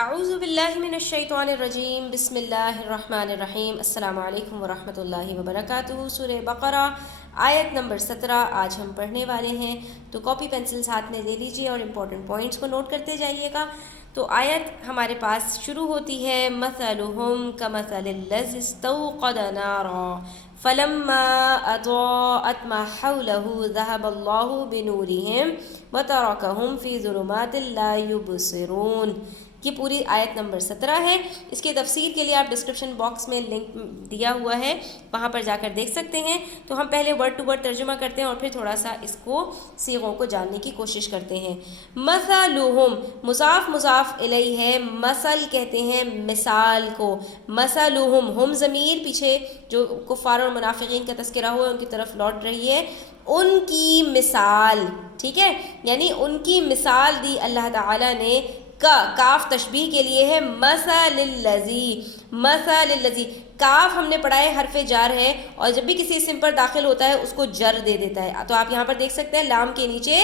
اعوذ باللہ من الشیطان الرجیم، بسم اللہ الرحمن الرحیم۔ السلام علیکم ورحمۃ اللہ وبرکاتہ۔ سورہ بقرہ آیت نمبر 17 آج ہم پڑھنے والے ہیں، تو کاپی پینسلز ہاتھ میں لے لیجیے اور امپورٹنٹ پوائنٹس کو نوٹ کرتے جائیے گا۔ تو آیت ہمارے پاس شروع ہوتی ہے مثلہم کمثل الذی استوقد نارا فلما اضاءت ما حوله ذهب الله بنورهم وتركهم في ظلمات لا يبصرون۔ یہ پوری آیت نمبر 17 ہے۔ اس کے تفسیر کے لیے آپ ڈسکرپشن باکس میں لنک دیا ہوا ہے، وہاں پر جا کر دیکھ سکتے ہیں۔ تو ہم پہلے ورڈ ٹو ورڈ ترجمہ کرتے ہیں اور پھر تھوڑا سا اس کو صیغوں کو جاننے کی کوشش کرتے ہیں۔ مثلہم مضاف مضاف الیہ ہے، مثل کہتے ہیں مثال کو، مثلہم ہم ضمیر پیچھے جو کفار اور منافقین کا تذکرہ ہوا ہے ان کی طرف لوٹ رہی ہے، ان کی مثال، ٹھیک ہے، یعنی ان کی مثال دی اللہ تعالیٰ نے۔ کاف تشبیہ کے لیے ہے، مثل الذی، مثل الذی، کاف ہم نے پڑھا ہے حرف جار ہے اور جب بھی کسی اسم پر داخل ہوتا ہے اس کو جر دے دیتا ہے۔ تو آپ یہاں پر دیکھ سکتے ہیں لام کے نیچے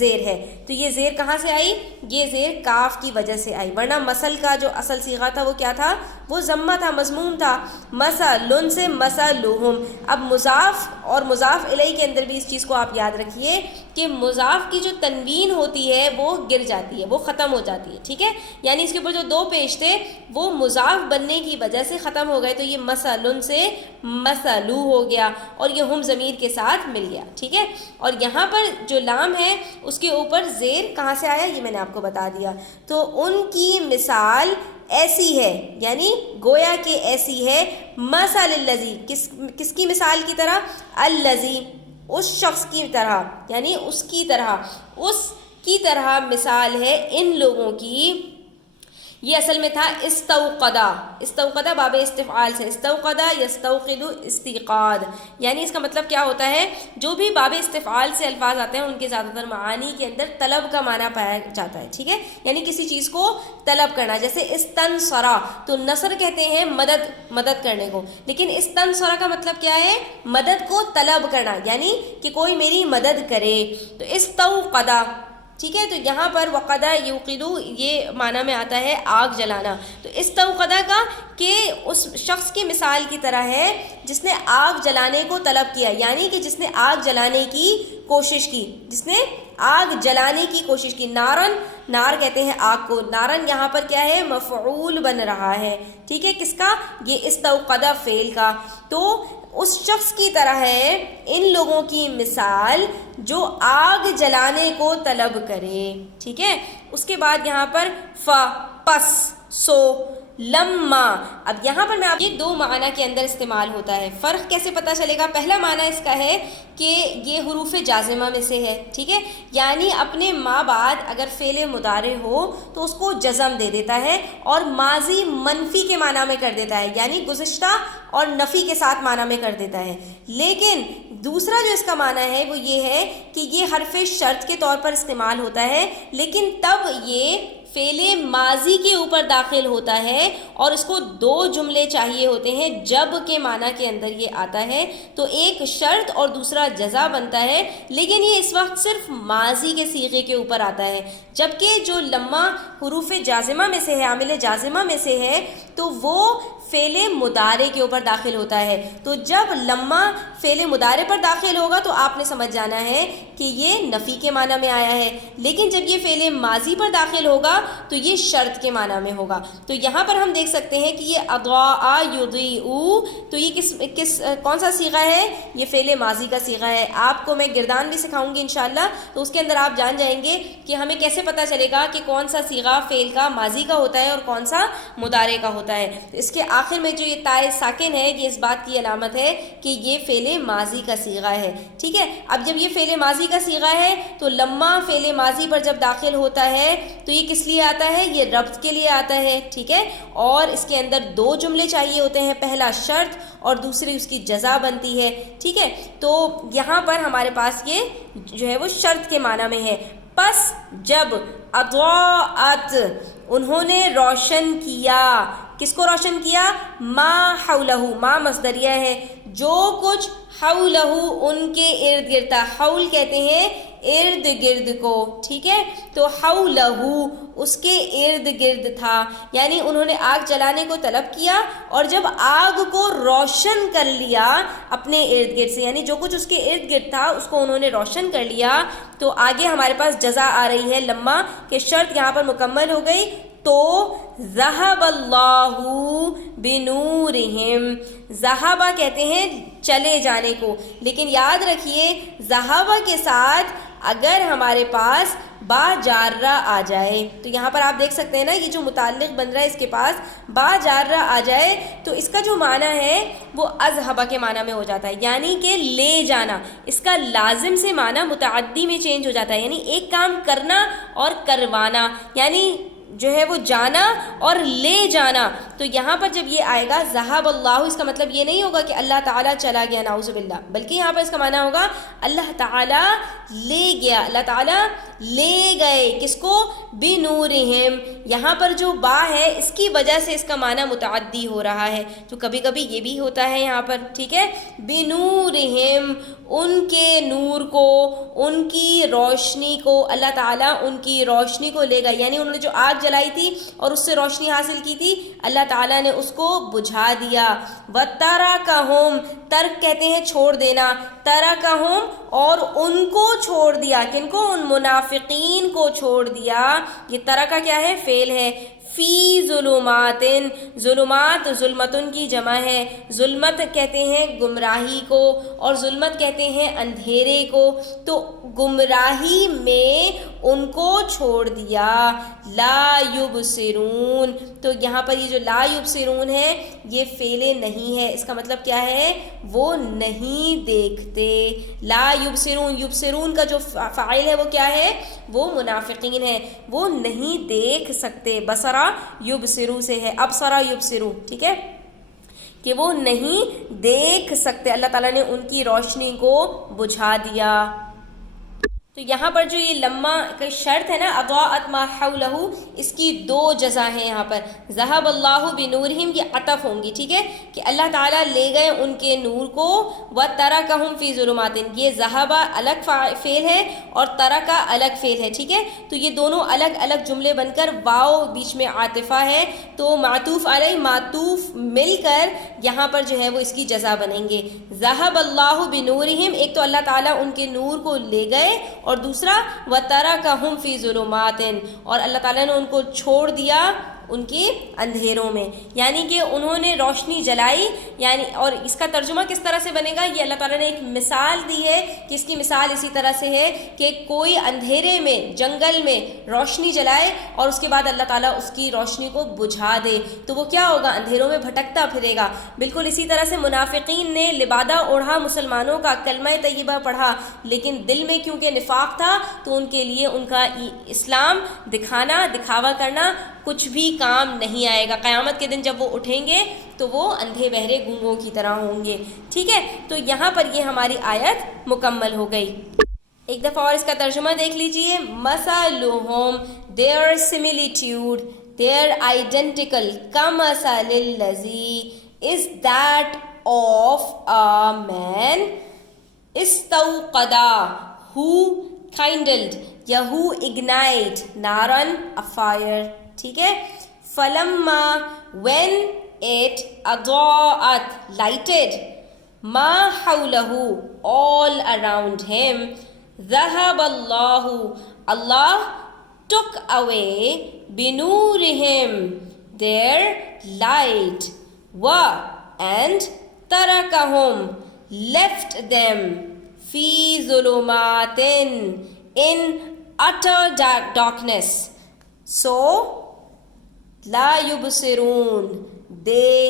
زیر ہے، تو یہ زیر کہاں سے آئی؟ یہ زیر کاف کی وجہ سے آئی، ورنہ مثل کا جو اصل صیغہ تھا وہ کیا تھا؟ وہ ضمہ تھا، مضموم تھا، مثلن سے مثلہم۔ اب مضاف اور مضاف الیہ کے اندر بھی اس چیز کو آپ یاد رکھیے کہ مضاف کی جو تنوین ہوتی ہے وہ گر جاتی ہے، وہ ختم ہو جاتی ہے، ٹھیک ہے، یعنی اس کے اوپر جو دو پیش تھے وہ مضاف بننے کی وجہ سے ختم ہو گئے، تو یہ مثلن سے مثلو ہو گیا اور یہ ہم ضمیر کے ساتھ مل گیا، ٹھیک ہے۔ اور یہاں پر جو لام ہے اس کے اوپر زیر کہاں سے آیا یہ میں نے آپ کو بتا دیا۔ تو ان کی مثال ایسی ہے، یعنی گویا کہ ایسی ہے، مثل الذی، کس کی مثال کی طرح؟ الذی، اس شخص کی طرح، یعنی اس کی طرح مثال ہے ان لوگوں کی۔ یہ اصل میں تھا استوقدہ، استوقدہ باب استفعال سے، استوقدہ یستوقد استیقاد، یعنی اس کا مطلب کیا ہوتا ہے؟ جو بھی باب استفعال سے الفاظ آتے ہیں ان کے زیادہ تر معانی کے اندر طلب کا معنی پایا جاتا ہے، ٹھیک ہے، یعنی کسی چیز کو طلب کرنا، جیسے استنصرا، تو نصر کہتے ہیں مدد کرنے کو، لیکن استنصرا کا مطلب کیا ہے؟ مدد کو طلب کرنا، یعنی کہ کوئی میری مدد کرے۔ تو استوقدہ، ٹھیک ہے، تو یہاں پر وقدہ یوقدو یہ معنی میں آتا ہے آگ جلانا۔ تو استوقدہ کا کہ اس شخص کی مثال کی طرح ہے جس نے آگ جلانے کو طلب کیا، یعنی کہ جس نے آگ جلانے کی کوشش کی، جس نے آگ جلانے کی کوشش کی۔ نارن، نار کہتے ہیں آگ کو، نارن یہاں پر کیا ہے؟ مفعول بن رہا ہے، ٹھیک ہے، کس کا؟ یہ استوقدہ فعل کا۔ تو اس شخص کی طرح ہے ان لوگوں کی مثال جو آگ جلانے کو طلب کرے، ٹھیک ہے۔ اس کے بعد یہاں پر پس، سو، لما، اب یہاں پر میں آپ یہ دو معنی کے اندر استعمال ہوتا ہے، فرق کیسے پتہ چلے گا؟ پہلا معنی اس کا ہے کہ یہ حروف جازمہ میں سے ہے، ٹھیک ہے، یعنی اپنے ما بعد اگر فعل مضارع ہو تو اس کو جزم دے دیتا ہے اور ماضی منفی کے معنی میں کر دیتا ہے، یعنی گزشتہ اور نفی کے ساتھ معنی میں کر دیتا ہے۔ لیکن دوسرا جو اس کا معنی ہے وہ یہ ہے کہ یہ حرف شرط کے طور پر استعمال ہوتا ہے، لیکن تب یہ فعل ماضی کے اوپر داخل ہوتا ہے اور اس کو دو جملے چاہیے ہوتے ہیں جب کے معنی کے اندر یہ آتا ہے، تو ایک شرط اور دوسرا جزا بنتا ہے، لیکن یہ اس وقت صرف ماضی کے صیغے کے اوپر آتا ہے، جبکہ جو لما حروف جازمہ میں سے ہے، عامل جازمہ میں سے ہے، تو وہ فعل مضارع کے اوپر داخل ہوتا ہے۔ تو جب لما فعل مضارع پر داخل ہوگا تو آپ نے سمجھ جانا ہے کہ یہ نفی کے معنی میں آیا ہے، لیکن جب یہ فعل ماضی پر داخل ہوگا تو یہ شرط کے معنی میں ہوگا۔ تو یہاں پر ہم دیکھ سکتے ہیں کہ یہ اضاء یضیء، تو یہ کون سا صیغہ ہے؟ یہ فعل ماضی کا صیغہ ہے۔ آپ کو میں گردان بھی سکھاؤں گی انشاءاللہ، تو اس کے اندر آپ جان جائیں گے کہ ہمیں کیسے پتہ چلے گا کہ کون سا صیغہ فعل کا ماضی کا ہوتا ہے اور کون سا مضارع کا ہوتا ہے۔ اس کے آخر میں جو یہ تائے ساکن ہے یہ اس بات کی علامت ہے کہ یہ فعل ماضی کا صیغہ ہے، ٹھیک ہے۔ اب جب یہ فعل ماضی کا صیغہ ہے تو لما فعل ماضی پر جب داخل ہوتا ہے تو یہ کس لیے آتا ہے؟ یہ ربط کے لیے آتا ہے، ٹھیک ہے، اور اس کے اندر دو جملے چاہیے ہوتے ہیں، پہلا شرط اور دوسری اس کی جزا بنتی ہے، ٹھیک ہے۔ تو یہاں پر ہمارے پاس یہ جو ہے وہ شرط کے معنی میں ہے۔ پس جب اضاءت، انہوں نے روشن کیا، کس کو روشن کیا؟ ما حولہ، ما مصدریہ ہے، جو کچھ حولہ ان کے ارد گرد تھا، حول کہتے ہیں ارد گرد کو، ٹھیک ہے، تو حولہو اس کے ارد گرد تھا، یعنی انہوں نے آگ جلانے کو طلب کیا اور جب آگ کو روشن کر لیا اپنے ارد گرد سے، یعنی جو کچھ اس کے ارد گرد تھا اس کو انہوں نے روشن کر لیا، تو آگے ہمارے پاس جزا آ رہی ہے لما کہ شرط یہاں پر مکمل ہو گئی، تو ذہب اللہ بنورہم، ذہبہ کہتے ہیں چلے جانے کو، لیکن یاد رکھیے ذہبہ کے ساتھ اگر ہمارے پاس با جارہ آ جائے، تو یہاں پر آپ دیکھ سکتے ہیں نا یہ جو متعلق بن رہا ہے اس کے پاس با جارہ آ جائے تو اس کا جو معنی ہے وہ اذہبہ کے معنی میں ہو جاتا ہے، یعنی کہ لے جانا، اس کا لازم سے معنی متعدی میں چینج ہو جاتا ہے، یعنی ایک کام کرنا اور کروانا، یعنی جو ہے وہ جانا اور لے جانا۔ تو یہاں پر جب یہ آئے گا ذہب اللہ، اس کا مطلب یہ نہیں ہوگا کہ اللہ تعالیٰ چلا گیا، نعوذ باللہ، بلکہ یہاں پر اس کا معنی ہوگا اللہ تعالیٰ لے گیا، اللہ تعالیٰ لے گئے، کس کو؟ بنورہم، یہاں پر جو با ہے اس کی وجہ سے اس کا معنی متعدی ہو رہا ہے، تو کبھی کبھی یہ بھی ہوتا ہے یہاں پر، ٹھیک ہے، بنورہم، ان کے نور کو، ان کی روشنی کو، اللہ تعالیٰ ان کی روشنی کو لے گئے، یعنی انہوں نے جو آگ جلائی تھی اور اس سے روشنی حاصل کی تھی اللہ تعالیٰ نے اس کو بجھا دیا۔ وَتَرَكَهُمْ، ترک کہتے ہیں چھوڑ دینا، تَرَكَهُمْ، اور ان کو چھوڑ دیا، کن کو؟ ان منافقین کو چھوڑ دیا، یہ ترکا کیا ہے؟ فعل ہے، فی ظلمات، ظلمات ظلمتن کی جمع ہے، ظلمت کہتے ہیں گمراہی کو اور ظلمت کہتے ہیں اندھیرے کو، تو گمراہی میں ان کو چھوڑ دیا، لا یبصرون، تو یہاں پر یہ جو لا یبصرون ہے یہ فعل نہیں ہے، اس کا مطلب کیا ہے؟ وہ نہیں دیکھتے، لا یبصرون، یبصرون کا جو فاعل ہے وہ کیا ہے؟ وہ منافقین ہے، وہ نہیں دیکھ سکتے، بصرا یبصرو سے ہے، ابصرا یبصرو، ٹھیک ہے، کہ وہ نہیں دیکھ سکتے، اللہ تعالیٰ نے ان کی روشنی کو بجھا دیا۔ تو یہاں پر جو یہ لما کا شرط ہے نا اضاءت ما حولہ، اس کی دو جزا ہیں یہاں پر، ذہب اللہ بنورہم کی عطف ہوں گی، ٹھیک ہے، کہ اللہ تعالیٰ لے گئے ان کے نور کو، وَتَرَكَهُمْ فِي ظُلُمَاتٍ، یہ ذہب الگ فعل ہے اور ترکا الگ فعل ہے، ٹھیک ہے، تو یہ دونوں الگ الگ جملے بن کر واو بیچ میں عاطفہ ہے، تو معطوف علیہ معطوف مل کر یہاں پر جو ہے وہ اس کی جزا بنیں گے، ذہب اللہ بنورہم، ایک تو اللہ تعالیٰ ان کے نور کو لے گئے اور دوسرا وَتَرَكَهُمْ فِي ظُلُمَاتٍ، اور اللہ تعالیٰ نے ان کو چھوڑ دیا ان کے اندھیروں میں، یعنی کہ انہوں نے روشنی جلائی، یعنی اور اس کا ترجمہ کس طرح سے بنے گا؟ یہ اللہ تعالیٰ نے ایک مثال دی ہے کہ اس کی مثال اسی طرح سے ہے کہ کوئی اندھیرے میں جنگل میں روشنی جلائے اور اس کے بعد اللہ تعالیٰ اس کی روشنی کو بجھا دے تو وہ کیا ہوگا؟ اندھیروں میں بھٹکتا پھرے گا۔ بالکل اسی طرح سے منافقین نے لبادہ اوڑھا مسلمانوں کا، کلمہ طیبہ پڑھا، لیکن دل میں کیونکہ نفاق تھا تو ان کے لیے ان کا اسلام دکھانا، دکھاوا کرنا کچھ بھی کام نہیں آئے گا، قیامت کے دن جب وہ اٹھیں گے تو وہ اندھے بہرے گونگوں کی طرح ہوں گے، ٹھیک ہے، تو یہاں پر یہ ہماری آیت مکمل ہو گئی۔ ایک دفعہ اور اس کا ترجمہ دیکھ لیجئے، مثلہم، their similitude, their identical، کمثل الذی، is that of a man، استوقدا، who kindled یا who ignite، نارن، a fire، ٹھیک ہے، فلما، when it، اضاءت، lighted، ما حولہ، all around him، ذہب Allah, Allah took away، بنورہم، their light، and ترکہم، left them، فی ظلمات، in utter darkness، so law یبصرون، they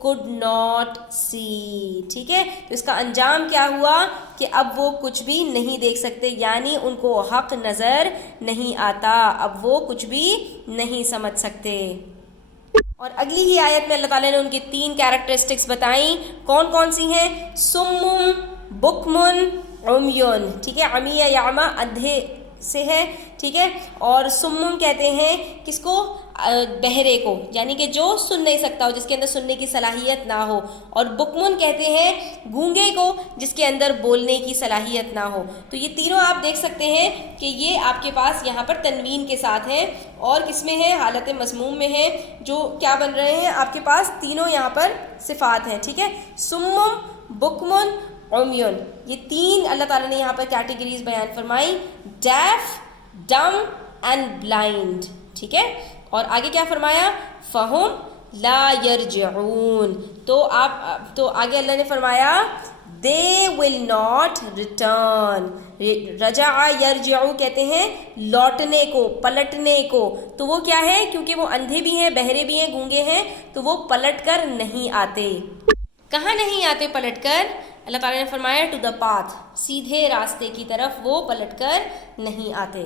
could not see، ٹھیک ہے، تو اس کا انجام کیا ہوا کہ اب وہ کچھ بھی نہیں دیکھ سکتے، یعنی ان کو حق نظر نہیں آتا، اب وہ کچھ بھی نہیں سمجھ سکتے۔ اور اگلی ہی آیت میں اللہ تعالیٰ نے ان کی 3 کیریکٹرسٹکس بتائیں، کون کون سی ہیں؟ سمم، بکمن، عمیون، ٹھیک ہے، عمیہ یعمہ، اندھے سے ہے, ٹھیک ہے. اور سمم کہتے ہیں کس کو؟ بہرے کو, یعنی کہ جو سن نہیں سکتا ہو, جس کے اندر سننے کی صلاحیت نہ ہو. اور بکمن کہتے ہیں گونگے کو, جس کے اندر بولنے کی صلاحیت نہ ہو. تو یہ تینوں آپ دیکھ سکتے ہیں کہ یہ آپ کے پاس یہاں پر تنوین کے ساتھ ہیں, اور کس میں ہے؟ حالت مضموم میں ہے. جو کیا بن رہے ہیں آپ کے پاس؟ تینوں یہاں پر صفات ہیں, ٹھیک ہے. سمم, بکمن, عمیون, یہ تین اللہ تعالیٰ نے یہاں پر کیٹیگریز بیان فرمائی, ڈیف, ڈم اینڈ بلائنڈ, ٹھیک ہے. اور آگے کیا فرمایا؟ فہم لا یرجعون. تو آگے اللہ نے فرمایا they will not return. رجع یرجع کہتے ہیں لوٹنے کو, پلٹنے کو. تو وہ کیا ہے؟ کیونکہ وہ اندھے بھی ہیں, بہرے بھی ہیں, گونگے ہیں, تو وہ پلٹ کر نہیں آتے. کہاں نہیں آتے پلٹ کر؟ اللہ تعالیٰ نے فرمایا ٹو دا پاتھ, سیدھے راستے کی طرف وہ پلٹ کر نہیں آتے.